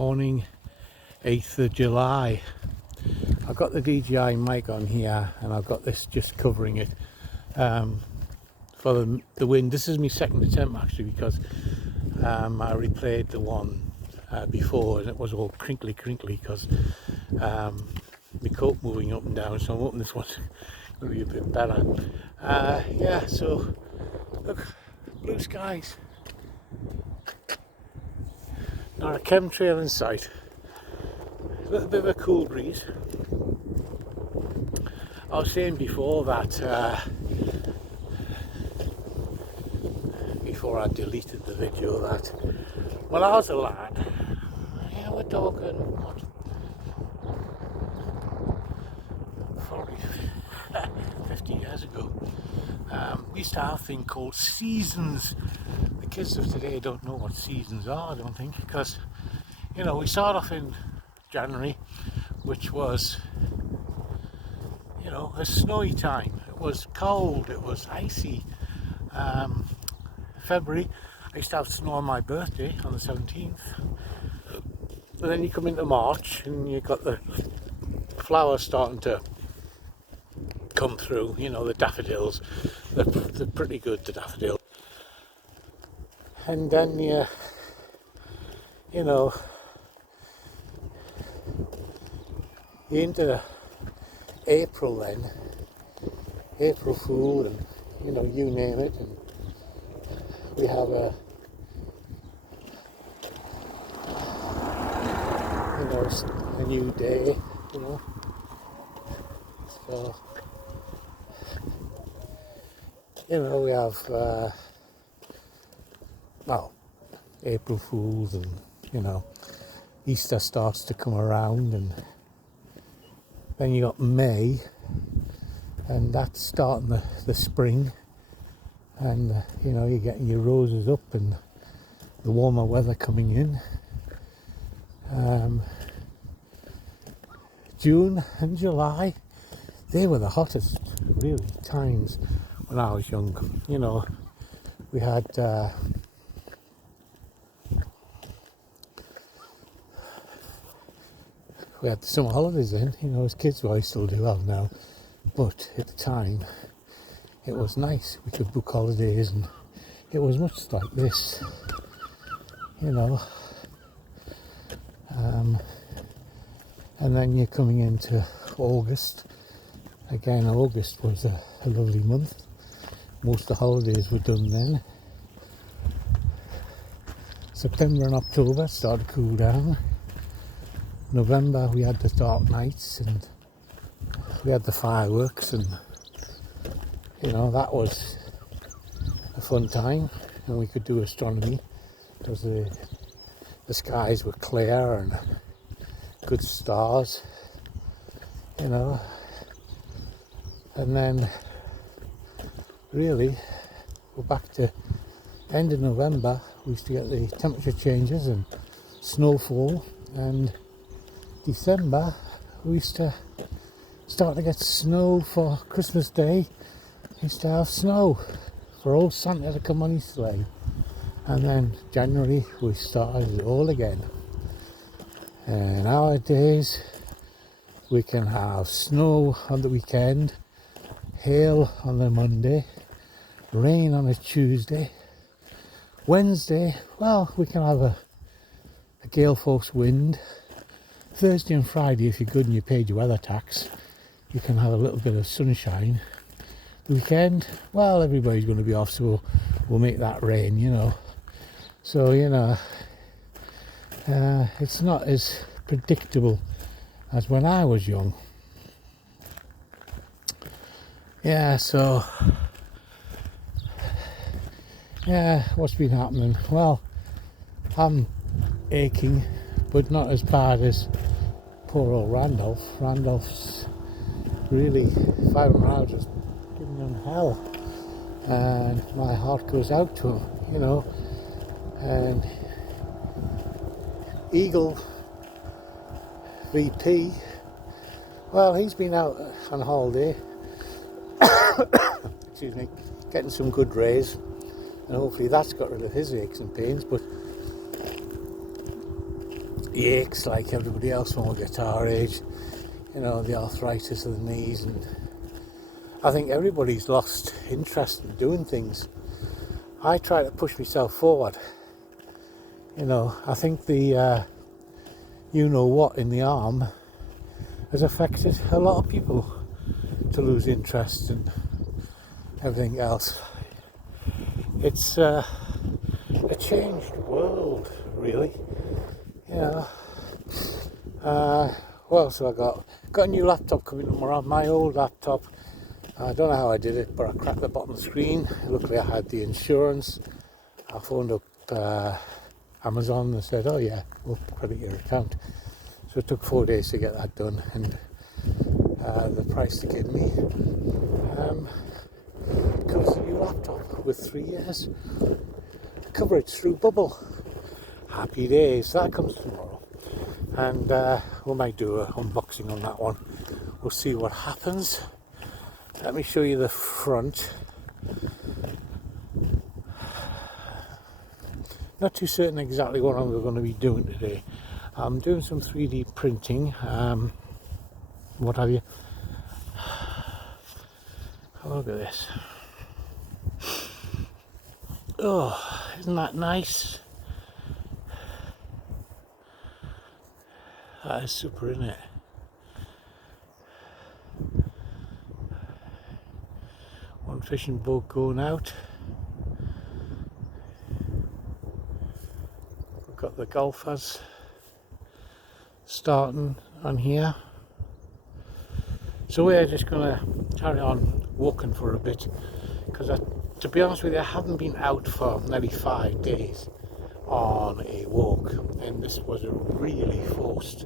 Morning, 8th of July. I've got the DJI mic on here and I've got this just covering it for the wind. This is my second attempt actually, because I replayed the one before and it was all crinkly because my coat moving up and down, so I'm hoping this one's going to be a bit better. Yeah, so look, blue skies, not a chemtrail in sight, a little bit of a cool breeze. I was saying before that, before I deleted the video, that when I was a lad, yeah, we're talking, what, 40, 50 years ago, we used to have a thing called seasons. The kids of today don't know what seasons are, I don't think, because, you know, we start off in January, which was, you know, a snowy time. It was cold, it was icy. February, I used to have snow on my birthday on the 17th. And then you come into March and you've got the flowers starting to come through, you know, the daffodils. They're pretty good, the daffodils. And then you know, you're into April then, April Fool, and you know, you name it, and we have a, you know, a new day, you know, so, you know, we have, well, April Fools, and, you know, Easter starts to come around, and then you got May, and that's starting the spring, and you know, you're getting your roses up and the warmer weather coming in. June and July, they were the hottest really times when I was young. You know, we had the summer holidays then, you know, as kids. Well, I still do have now, but at the time it was nice. We could book holidays and it was much like this, you know. And then you're coming into August. Again, August was a lovely month. Most of the holidays were done then. September and October started to cool down. November we had the dark nights and we had the fireworks, and you know, that was a fun time, and we could do astronomy because the skies were clear and good stars, you know. And then really we're back to end of November. We used to get the temperature changes and snowfall, and December we used to start to get snow for Christmas Day. We used to have snow for old Santa to come on his sleigh. And then January we started it all again. And nowadays we can have snow on the weekend, hail on the Monday, rain on a Tuesday. Wednesday, well, we can have a gale force wind. Thursday and Friday, if you're good and you paid your weather tax, you can have a little bit of sunshine. The weekend, well, everybody's going to be off, so we'll make that rain, you know. So, you know, it's not as predictable as when I was young. Yeah, so, yeah, what's been happening? Well, I'm aching, but not as bad as poor old Randolph. Randolph's really fibromyalgia, giving him hell, and my heart goes out to him, you know. And Eagle VP, well, he's been out on holiday, excuse me, getting some good rays, and hopefully that's got rid of his aches and pains. But the aches like everybody else when we get to our age, you know, the arthritis of the knees, and I think everybody's lost interest in doing things. I try to push myself forward. You know, I think the you know what in the arm has affected a lot of people to lose interest in everything else. It's a changed world, really. You know, what else have I got? Got a new laptop coming tomorrow. My old laptop, I don't know how I did it, but I cracked the bottom screen. Luckily I had the insurance. I phoned up Amazon and said, oh yeah, we'll credit your account. So it took 4 days to get that done, and the price they gave me covers a new laptop with 3 years coverage through Bubble. Happy days. That comes tomorrow, and we might do an unboxing on that one. We'll see what happens. Let me show you the front. Not too certain exactly what I'm going to be doing today. I'm doing some 3D printing, what have you. Oh, look at this. Oh, isn't that nice? That is super, isn't it? One fishing boat going out. We've got the golfers starting on here. So we're just going to carry on walking for a bit, because to be honest with you, I haven't been out for nearly 5 days on a walk, and this was a really forced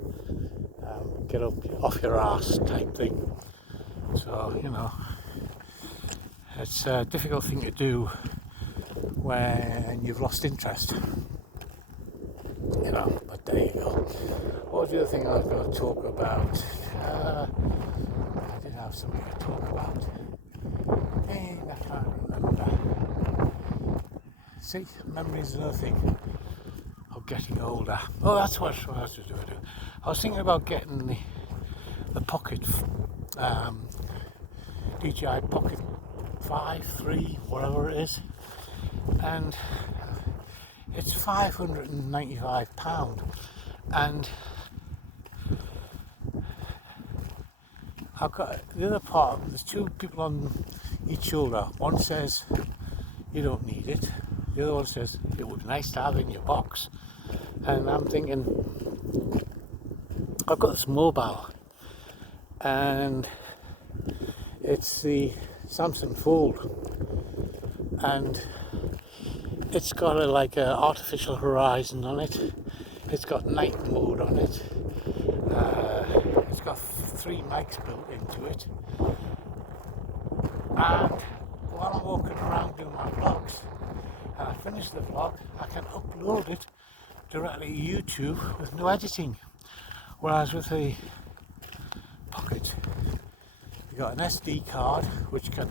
get up off your ass type thing. So, you know, it's a difficult thing to do when you've lost interest, you know, but there you go. What was the other thing I was going to talk about? I did have something to talk about, and I can't remember. See, memory's another thing of getting older. Oh, that's what I was to do. I was thinking about getting the Pocket DJI Pocket 5, 3, whatever it is, and it's £595, and I've got the other part. There's two people on each shoulder. One says you don't need it, the other one says it would be nice to have in your box. And I'm thinking, I've got this mobile, and it's the Samsung Fold, and it's got like a artificial horizon on it. It's got night mode on it. It's got 3 mics built into it. And while I'm walking around doing my vlogs, and I finish the vlog, I can upload it directly to YouTube with no editing. Whereas with the Pocket, you got an SD card which can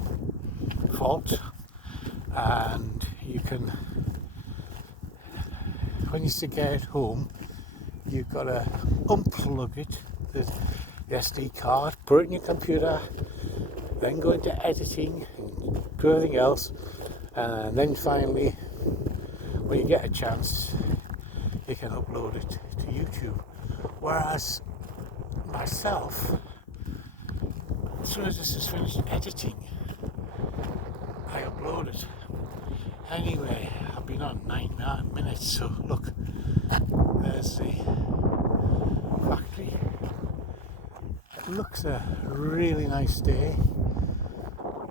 fault, and you can, when you get it home, you've got to unplug it, the SD card, put it in your computer, then go into editing and do everything else, and then finally, when you get a chance, you can upload it to YouTube. Whereas myself, as soon as this is finished editing, I upload it. Anyway, I've been on 9 minutes, so look, there's the factory. It looks a really nice day.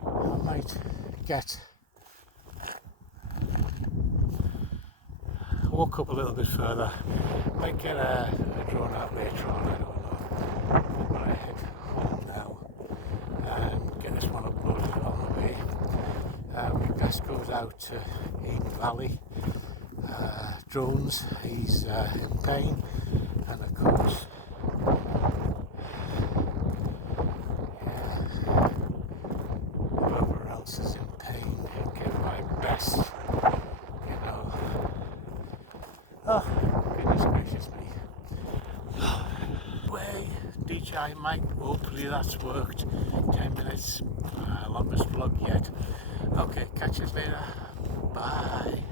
I might walk up a little bit further, might get a drone out later on, I don't know. I'm going to head home now and get this one uploaded on the way. Gas goes out to Eden Valley. Drones, he's in pain, and of course, whoever else is in pain, give my best, you know. Oh, goodness gracious me. HI mic. Hopefully that's worked. 10 minutes, longest vlog yet. Okay, catch you later. Bye.